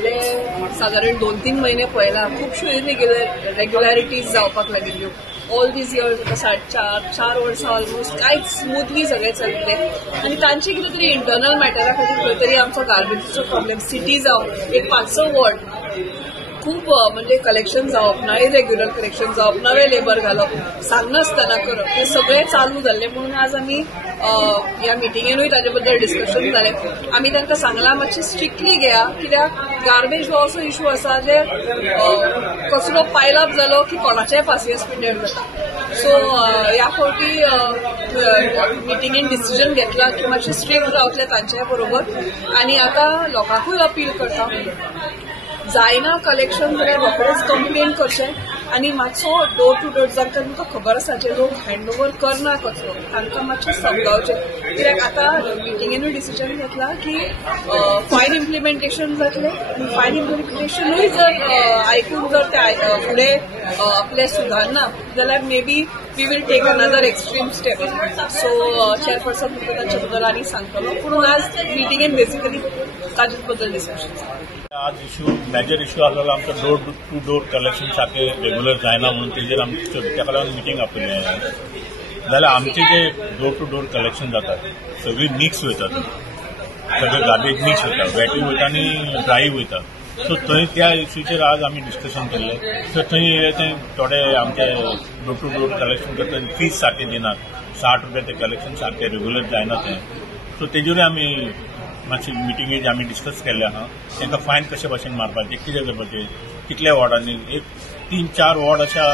फाटले साधारण 2-3 महिने पयला खुबश्यो इरेग्युलॅरिटीज जावपाक लागिल्ल्यो. ऑल दीज इयर्स आता 4 वर्सां ऑलमोस्ट कांयच स्मूथली सगळें चल्लें आनी तांची कितें तरी इंटरनल मॅटरा खातीर खंय तरी आमचो गार्बेजीचो प्रॉब्लेम सिटी जावं एक 5-6 वॉर्ड खूप म्हणजे कलेक्शन जावप ना, इरेग्युलर कलेक्शन जावप, नवे लेबर घालप, सांगनासतना करप हे सगळें चालू जाल्लें. म्हणून आज आमी ह्या मिटिंगेनूय ताजे बद्दल डिस्कशन जालें. आमी तांकां सांगलां मातशें स्ट्रिक्टली घेया, कित्याक गार्बेज हो असो इशू आसा जे कचरो पायल अप जालो की कोणाचेय पासयेंस पिड्ड्यार जाता. सो ह्या फावटी मिटिंगेन डिसिजन घेतला की मातशें स्ट्रिक्ट जावतलें तांचे बरोबर. आनी आतां लोकांकूय अपील करता, जायना कलेक्शन जाल्यार रोखडेच कंप्लेन करचें आनी मातसो डोर टू डोर जांकां तुमकां खबर आसा जे लोक हँडओव्हर करना कचरो तांकां मातशें समजावचें. कित्याक आतां मिटिंगेनूय डिसिजन घेतला की फायन इम्प्लिमेंटेशन जातलें आनी फायन इम्प्लिमेंटेशनूय जर आयकून जर ते फुडें आपले सुदारना जाल्यार may be we will take another extreme step. So chairperson तुमकां ताचे बद्दल आनी सांगतलो. पूण आज मिटिंगेन बेसिकली ताजे बद्दल डिस्कशन. आज मेजर इश्यू आसलो आमचो डोर टू डोर कलेक्शन सारखे रेग्युलर जायना म्हणून तेजेर आमी ताका लागून मिटींग आपयलें. जाल्यार आमचे जे डोर टू डोर कलेक्शन जातात सगळी मिक्स वयतात, सगळे गार्बेज मिक्स वयता, वेटूय वयता आनी ड्राय वयता. सो थंय त्या इश्यूचेर आज आमी डिस्कशन केल्लें. सो थंय थोडे आमचे डोर टू डोर कलेक्शन करता फीज सारखे दिनात, 60 रुपया ते कलेक्शन सारखे रेग्युलर जायना तें. सो तेजेरूय आमी मातशी मिटिंगेज आमी डिस्कस केल्ले आहा. तांकां फायन कशे भाशेन मारपाचें, कितें करपाचें, कितल्या वॉर्डांनी एक 3-4 वॉर्ड अशा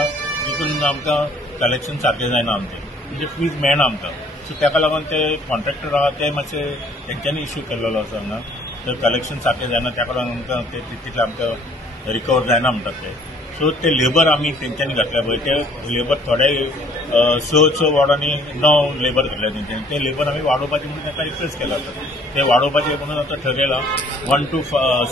जितून आमकां कलेक्शन सारकें जायना आमचें, म्हणजे फीज मेळना आमकां. सो ताका लागून ते कॉन्ट्रॅक्टर आहा ते मातशे तेंच्यांनी इश्यू केल्लो आसा हांगा. तर कलेक्शन सारकें जायना ताका लागून आमकां ते तितलें आमकां रिकवर जायना म्हणटात ते. सो ते लेबर आमी तेंच्यांनी घातल्या पळय ते लेबर थोडे 6 वॉर्डांनी 9 लेबर घातल्या तेंच्यांनी. ते लेबर आमी वाडोवपाचे म्हणून तांकां रिक्वेस्ट केला. ते वाडोवपाचे म्हणून आतां ठरयलां 1 to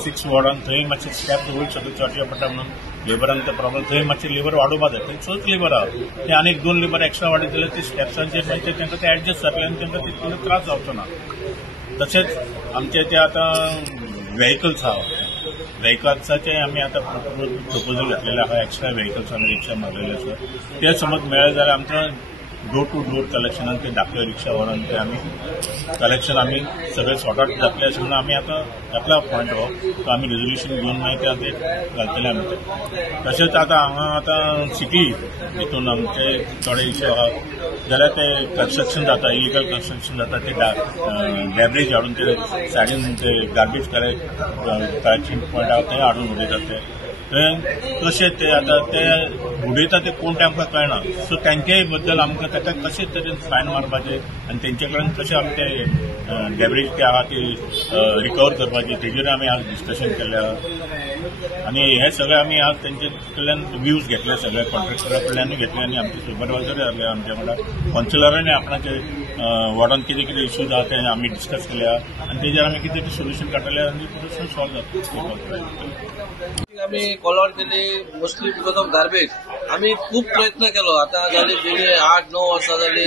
6 वॉर्डान थंय मातशे स्टॅप वयर सगळें चडचे पडटा म्हणून लेबरांक ते प्रॉब्लम. थंय मातशे लेबर वाडोवपा जाय. थंय 6 लेबर आहा ते आनीक 2 लेबर एक्स्ट्रा वाडयत जाल्यार ते स्टॅप्सांचेर मागीर तांकां ते एडजस्ट जातले आनी तांकां तितलो त्रास जावचो ना. तशेंच आमचे ते आतां व्हेकल्स आहा, व्हेकल्साचे आमी आतां प्रपोजल घातलेले आहा. एक्स्ट्रा व्हेकल्स आमी रिक्षा मारलेले आसा. ते समज मेळ्ळे जाल्यार आमकां डोर टू डोर कलेक्शनान ते धाकट्या रिक्षा व्हरून ते आमी कलेक्शन आमी सगळे सॉर्ट आउट जातले अशें म्हणून आमी आतां घातला पॉयंट हो. तो आमी रेजोल्युशन घेवन मागीर ते घालतले आमी ते. तशेंच आतां हांगा आतां सिटी हितून आमचे थोडे इश्यू आहा जाल्यार ते कन्स्ट्रक्शन जाता, इलिगल कन्स्ट्रक्शन जाता, ते डॅब्रेज हाडून ते सायडीन ते गार्बेज कलेक्शन पॉयंट आहा थंय हाडून उडयतात ते. कशें ते आतां ते उडयता ते कोण ते आमकां कळना. सो तांच्याय बद्दल आमकां ताका कशे तरेन फायन मारपाचें आनी तेंचे कडेन कशें आमी ते डॅब्रेज ते आहा ती रिकवर करपाची तेजेर आमी आज डिस्कशन केल्लें आहा. आनी हे सगळे आमी आज तेंचे कडल्यान व्यूज घेतले, सगळे कॉन्ट्रॅक्टरा कडल्यानूय घेतले आनी आमचे सुपरवायझरूय आसले आमच्या वांगडा. कॉन्सिलरांनी आपणाचे वॉर्डान कितें कितें इश्यूज आहा ते आमी डिस्कस केले आहा आनी तेजेर आमी कितें सोल्युशन काडटले आनी सोल्युशन सॉल्व जातलें. आम्ही कॉल केली मोस्टली बिकॉज ऑफ गार्बेज. आम्ही खूप प्रयत्न केलो. आता झाली गेली 8-9 वर्सां झाली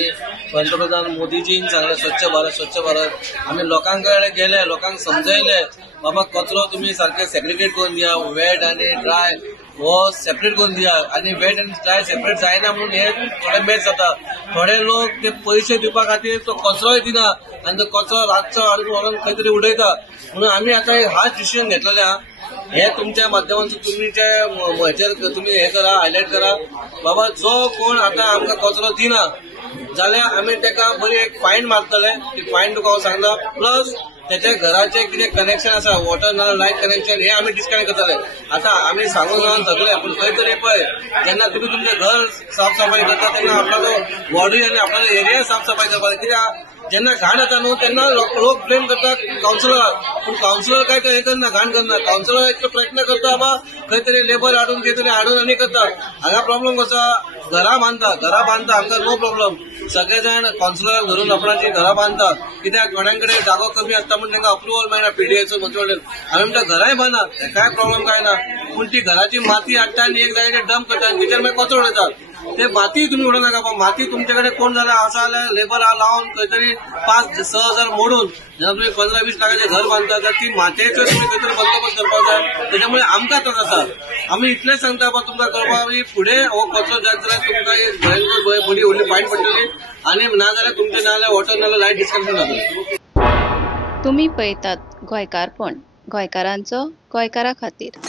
पंतप्रधान मोदीजीन सांगले स्वच्छ भारत स्वच्छ भारत. आम्ही लोकांकडे गेले, लोकांक समजायले बाबा कचरो तुम्ही सारखे सेग्रिगेट करून दिया, वेट आणि ड्राय हो सेपरेट करून दिया. आणि वेट आणि ड्राय सेपरेट जायना म्हणून हे थोडे मेस जाता. थोडे लोक ते पैसे दिवपा खातीर तो कचरोय दिना आणि तो कचरो रातचो हाडून व्हरून खंय तरी उडयता. म्हणून आम्ही आता हाच डिसिजन घेतलेले आहा. हे तुमच्या माध्यमातून तुम्ही हे करा, हायलाइट करा बाबा जो कोण आता आमकां कचरो दिना जाल्यार आमी ताका बरी एक फायन मारतले. ती फायन तुका हांव सांगता. प्लस त्याच्या घराचे कितें कनेक्शन आसा, वॉटर ना लायट कनेक्शन हे आमी डिस्कनेक्ट करतले. आता आमी सांगून जावन सगळे पूण खंय तरी पळय जेन्ना तुमी तुमचें घर साफसफाई करता तेन्ना आपलो बॉडी आनी आपलो एरिया साफसफाई करपाक. कित्याक जेन्ना घाण येता न्हू तेन्ना लोक ब्लेम करतात कावन्सिलराक. पूण कावन्सिलर काय हे करना, घाण करना. कावन्सिलर इतको प्रयत्न करता बाबा खंय तरी लेबर हाडून कितें तरी हाडून आनी करता. हांगा प्रॉब्लेम कसो घरां बांदता आमकां नो प्रॉब्लेम. सगळे जाण कावन्सिलराक धरून आपणाची घरां बांदता. कित्याक कोणाकडे जागो कमी आसता म्हणून तांकां अप्रुवल मेळना पीडीएचो मुन्सिपालिटीन. आमी आमच्या घरांय बांदतात काय प्रॉब्लेम काय ना. पूण ती घराची माती हाडटा आनी एक जाग्यार डंप करता आनी तिचेर मागीर कचरो उडयतात. ते माती तुम्ही उडवू नका. पण माती तुमच्याकडे कोण झाला असा आला लेबर लावून काहीतरी 5-6 हजार मोडून जेव्हा तुम्ही 15-20 लाखाचे घर बांधता तर ती मातेचं तुम्ही काहीतरी बंदोबस्त करपाचा. त्याच्यामुळे आमकां त्रास जाता. आम्ही इतलेच सांगता बा तुमकां करपा फुडें हो कचरो जायत जाल्यार तुमकां एक भयंकर बडी व्हडली फायन पडटली आणि ना जाल्यार तुमचे ना जाल्यार वॉटर नाल्यार लायट डिस्कनेक्शन जातलें. तुम्ही पळयतात गोंयकारपण, गोंयकारांचो गोंयकारा खातीर.